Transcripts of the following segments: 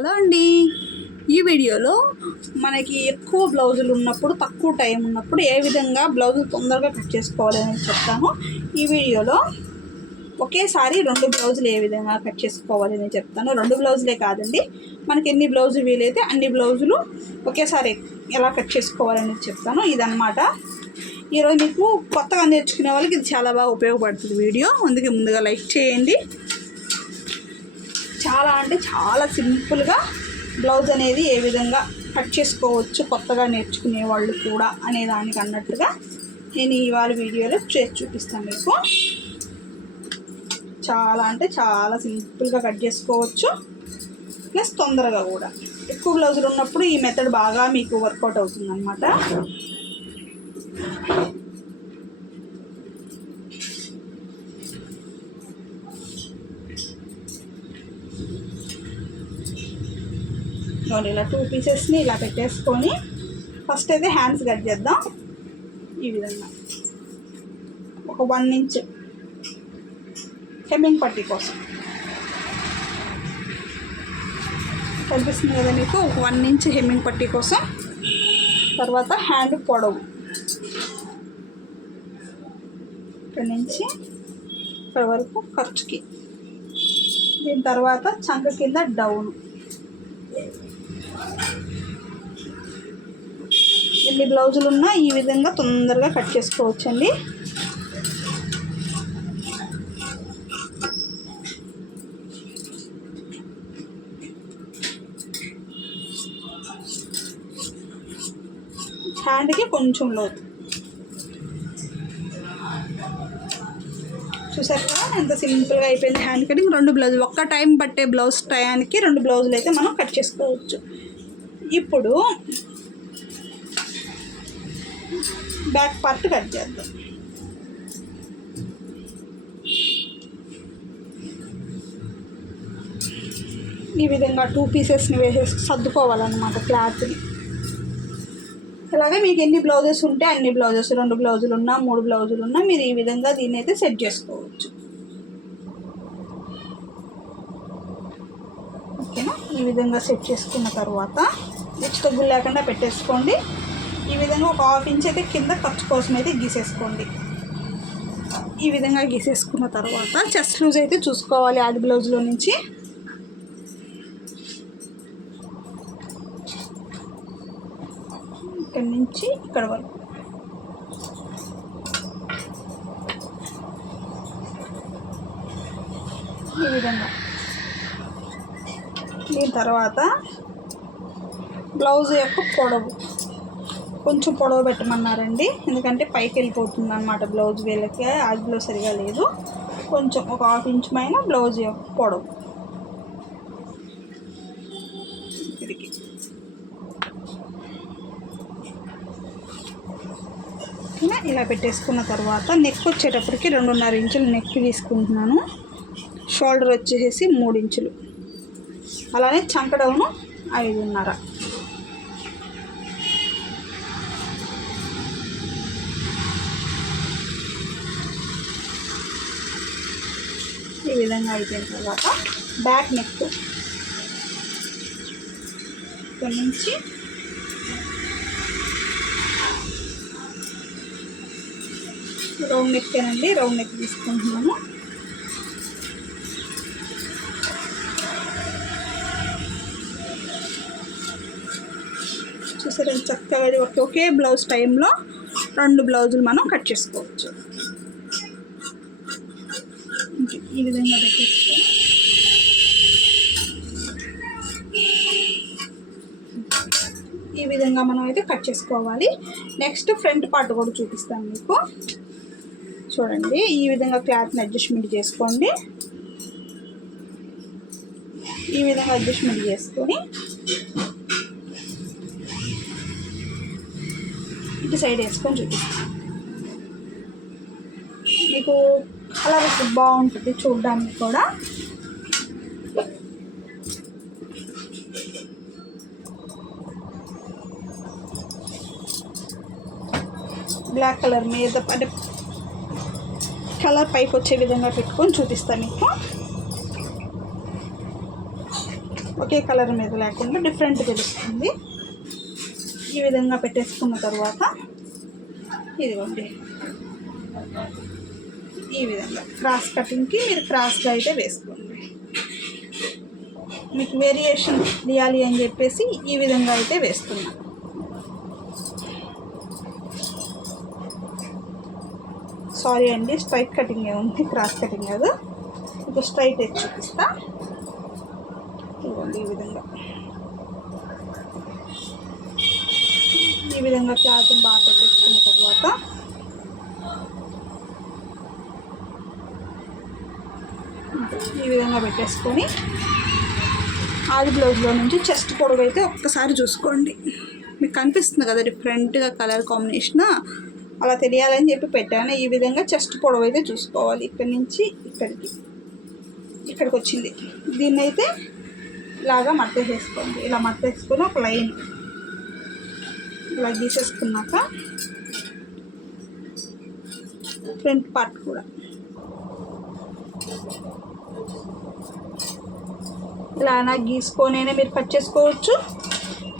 Hello అండి. ఈ వీడియోలో మనకి ఎక్కువ బ్లౌజులు ఉన్నప్పుడు తక్కువ టైం ఉన్నప్పుడు ఏ విధంగా బ్లౌజులు తొందరగా కట్ చేసుకోవాలి అనేది చెప్తాను. ఈ వీడియోలో ఒకేసారి రెండు బ్లౌజులు ఏ విధంగా కట్ చేసుకోవాలి అని చెప్తాను. రెండు బ్లౌజులే కాదండి. మనకి ఎన్ని బ్లౌజులు వీలైతే అన్ని బ్లౌజులు ఒకేసారి ఎలా కట్ చేసుకోవాలని చెప్తాను. ఇదనమాట ఈరోజు మీకు కొత్తగా నేర్చుకునే వాళ్ళకి ఇది చాలా బాగా ఉపయోగపడుతుంది వీడియో. అందుకే ముందుగా లైక్ చేయండి. చాలా అంటే చాలా సింపుల్గా బ్లౌజ్ అనేది ఏ విధంగా కట్ చేసుకోవచ్చు కొత్తగా నేర్చుకునే వాళ్ళు కూడా అనే దానికి అన్నట్టుగా నేను ఇవాళ వీడియోలో చేసి చూపిస్తాను మీకు. చాలా అంటే చాలా సింపుల్గా కట్ చేసుకోవచ్చు. ప్లస్ తొందరగా కూడా. ఎక్కువ బ్లౌజులు ఉన్నప్పుడు ఈ మెథడ్ బాగా మీకు వర్కౌట్ అవుతుంది అనమాట ఇదిగోండి ఇలా టూ పీసెస్ని ఇలా పెట్టేసుకొని ఫస్ట్ అయితే హ్యాండ్స్ కట్ చేద్దాం. ఈ విధంగా. ఒక వన్ ఇంచ్ హెమ్మింగ్ పట్టీ కోసం. కనిపిస్తుంది కదా మీకు? ఒక వన్ ఇంచ్ హెమ్మింగ్ పట్టీ కోసం. తర్వాత హ్యాండ్ పొడవు. ఇక్కడ నుంచి ఇక్కడ వరకు ఖర్చుకి దీని తర్వాత చంక కింద డౌన్ ఎన్ని బ్లౌజులు ఉన్నా ఈ విధంగా తొందరగా కట్ చేసుకోవచ్చండి. హ్యాండ్కి కొంచెం లోతు. చూసారు కదా ఎంత సింపుల్గా అయిపోయింది హ్యాండ్ కటింగ్. రెండు బ్లౌజ్ ఒక్క టైం పట్టే బ్లౌజ్ టయానికి రెండు బ్లౌజులు అయితే మనం కట్ చేసుకోవచ్చు. ఇప్పుడు బ్యాక్ పార్ట్ కట్ చేద్దాం. ఈ విధంగా టూ పీసెస్ని వేసేసి సర్దుకోవాలన్నమాట క్లాత్ని. అలాగే మీకు ఎన్ని బ్లౌజెస్ ఉంటే అన్ని బ్లౌజెస్ రెండు బ్లౌజులు ఉన్నా మూడు బ్లౌజులు ఉన్నా మీరు ఈ విధంగా దీన్ని అయితే సెట్ చేసుకోవచ్చు. ఓకేనా? ఈ విధంగా సెట్ చేసుకున్న తర్వాత హెచ్చు తగ్గులు లేకుండా పెట్టేసుకోండి. ఈ విధంగా ఒక హాఫ్ ఇంచ్ అయితే కింద ఖర్చు కోసం అయితే గీసేసుకోండి. ఈ విధంగా గీసేసుకున్న తర్వాత చెస్ట్ లూజ్ అయితే చూసుకోవాలి ఆది బ్లౌజ్లో నుంచి. ఇక్కడ నుంచి ఇక్కడ వరకు. ఈ విధంగా. దీని తర్వాత బ్లౌజ్ యొక్క పొడవు. కొంచెం పొడవ పెట్టమన్నారండి. ఎందుకంటే పైకి వెళ్ళిపోతుంది అనమాట బ్లౌజ్ వీళ్ళకి ఆగిలో సరిగా లేదు. కొంచెం ఒక హాఫ్ ఇంచ్ పైన బ్లౌజ్ యొక్క పొడవు. ఇలా ఇలా పెట్టేసుకున్న తర్వాత నెక్ వచ్చేటప్పటికి రెండున్నర ఇంచులు నెక్ తీసుకుంటున్నాను. షోల్డర్ వచ్చేసి మూడు ఇంచులు. అలానే చంకడవును ఐదున్నర. ఈ విధంగా అయిపోయిన తర్వాత బ్యాక్ నెక్ ఇక్కడ నుంచి రౌండ్ నెక్కేనండి రౌండ్ నెక్ తీసుకుంటున్నాము. చూసారా చక్కగా ఒకే బ్లౌజ్ టైంలో రెండు బ్లౌజులు మనం కట్ చేసుకోవచ్చు. ఓకే, ఈ విధంగా పెట్టేస్తే. ఈ విధంగా మనం అయితే కట్ చేసుకోవాలి. నెక్స్ట్ ఫ్రంట్ పార్ట్ కూడా చూపిస్తాను మీకు. చూడండి ఈ విధంగా క్లాత్ని అడ్జస్ట్మెంట్ చేసుకోండి. ఈ విధంగా అడ్జస్ట్మెంట్ చేసుకొని ఇటు సైడ్ వేసుకొని చూపిస్తాను. మీకు కలర్ బాగుంటుంది చూడడానికి కూడా. బ్లాక్ కలర్ మీద అంటే కలర్ పైకి వచ్చే విధంగా పెట్టుకొని చూపిస్తాను మీకు. ఒకే కలర్ మీద లేకుండా డిఫరెంట్ తెలుస్తుంది. ఈ విధంగా పెట్టేసుకున్న తర్వాత ఇదిగోండి. ఈ విధంగా. క్రాస్ కటింగ్కి మీరు క్రాస్గా అయితే వేసుకోండి. మీకు వేరియేషన్ తీయాలి అని చెప్పేసి ఈ విధంగా అయితే వేస్తున్నా సారీ అండి స్ట్రైట్ కటింగ్ ఉంది క్రాస్ కటింగ్ కాదు. ఇప్పుడు స్ట్రైట్ అయితే చూపిస్తా. ఇవ్వండి ఈ విధంగా. ఈ విధంగా క్లాత్ బాగా పెట్టేసుకున్న తర్వాత ఈ విధంగా పెట్టేసుకొని ఆది బ్లౌజ్లో నుంచి చెస్ట్ పొడవు అయితే ఒక్కసారి చూసుకోండి. మీకు కనిపిస్తుంది కదా డిఫరెంట్గా కలర్ కాంబినేషన్? అలా తెలియాలని చెప్పి పెట్టాను. ఈ విధంగా చెస్ట్ పొడవు అయితే చూసుకోవాలి. ఇక్కడి నుంచి ఇక్కడికి. ఇక్కడికి వచ్చింది. దీన్ని అయితే ఇలాగా మట్టేసేసుకోండి. ఇలా మట్టేసుకొని ఒక లైన్ ఇలా గీసేసుకున్నాక ఫ్రంట్ పార్ట్ కూడా. ఇలా అయినా గీసుకొనైనా మీరు కట్ చేసుకోవచ్చు.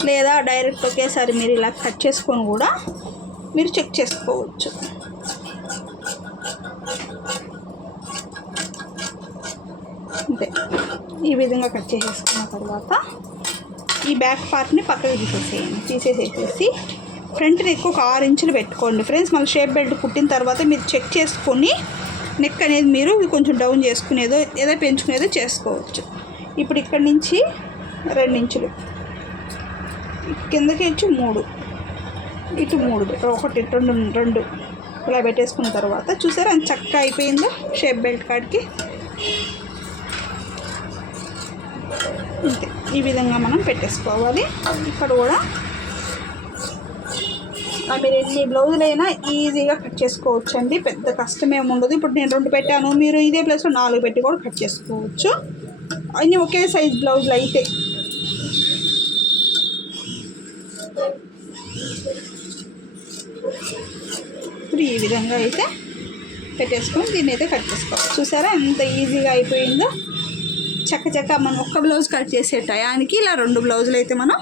లేదా డైరెక్ట్ ఒకేసారి మీరు ఇలా కట్ చేసుకొని కూడా మీరు చెక్ చేసుకోవచ్చు. అంతే. ఈ విధంగా కట్ చేసేసుకున్న తర్వాత ఈ బ్యాక్ పార్ట్ని పక్కకు తీసేసేయండి. తీసేసేసేసి ఫ్రంట్ని ఎక్కువ ఒక ఆరు ఇంచులు పెట్టుకోండి. ఫ్రెండ్స్ మళ్ళీ షేప్ బెల్ట్ కుట్టిన తర్వాత మీరు చెక్ చేసుకొని నెక్ అనేది మీరు కొంచెం డౌన్ చేసుకునేదో ఏదో పెంచుకునేదో చేసుకోవచ్చు. ఇప్పుడు ఇక్కడ నుంచి రెండించులు. కిందకి వచ్చి మూడు. ఇటు మూడు ఒకటి రెండు రెండు. ఇలా పెట్టేసుకున్న తర్వాత చూసారా అది చక్కగా అయిపోయిందో షేప్ బెల్ట్ కాడికి? అంతే. ఈ విధంగా మనం పెట్టేసుకోవాలి. ఇక్కడ కూడా మీరు ఎన్ని బ్లౌజులైనా ఈజీగా కట్ చేసుకోవచ్చు అండి పెద్ద కష్టమేమి ఉండదు. ఇప్పుడు నేను రెండు పెట్టాను. మీరు ఇదే ప్లేస్లో నాలుగు పెట్టి కూడా కట్ చేసుకోవచ్చు. అన్నీ ఒకే సైజ్ బ్లౌజులు అయితే. ఇప్పుడు ఈ విధంగా అయితే పెట్టేసుకొని దీన్ని అయితే కట్ చేసుకోవాలి చూసారా ఎంత ఈజీగా అయిపోయిందో? చక్క చక్క మనం ఒక్క బ్లౌజ్ కట్ చేసే టయానికి ఇలా రెండు బ్లౌజులు అయితే మనం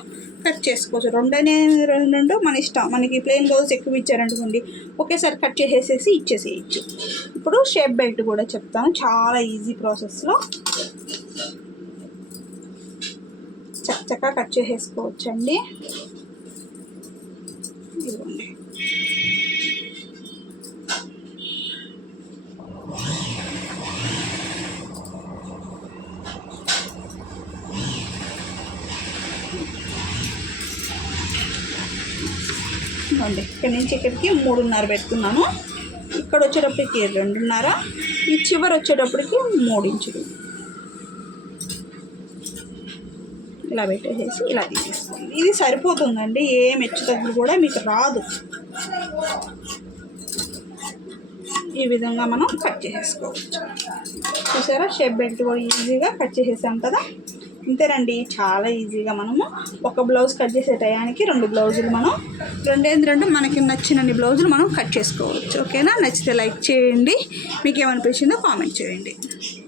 కట్ చేసుకోవచ్చు. రెండు అనేది రెండు మన ఇష్టం. మనకి ప్లెయిన్ బ్లౌజ్ ఎక్కువ ఇచ్చారనుకోండి ఒకేసారి కట్ చేసేసి ఇచ్చేసేయచ్చు. ఇప్పుడు షేప్ బెల్ట్ కూడా చెప్తాను. చాలా ఈజీ ప్రాసెస్లో చక్కగా కట్ చేసేసుకోవచ్చండి. ఇదిగోండి. ఇదిగోండి ఇక్కడ నుంచి ఇక్కడికి మూడున్నర పెడుతున్నాను. ఇక్కడ వచ్చేటప్పటికి రెండున్నర. ఈ చివరి వచ్చేటప్పటికి మూడు ఇంచులు ఇలా పెట్టేసేసి ఇలా తీసేసుకోండి. ఇది సరిపోతుందండి. ఏం హెచ్చు తగ్గులు కూడా మీకు రాదు. ఈ విధంగా మనం కట్ చేసేసుకోవచ్చు. చూసారా? షేప్ బెల్ట్ కూడా ఈజీగా కట్ చేసేసాం కదా? ఇంతేనండి చాలా ఈజీగా మనము ఒక బ్లౌజ్ కట్ చేసే టయానికి రెండు బ్లౌజులు మనం రెండేది రెండు మనకి నచ్చినన్ని బ్లౌజులు మనం కట్ చేసుకోవచ్చు. ఓకేనా? నచ్చితే లైక్ చేయండి. మీకు ఏమనిపించిందో కామెంట్ చేయండి.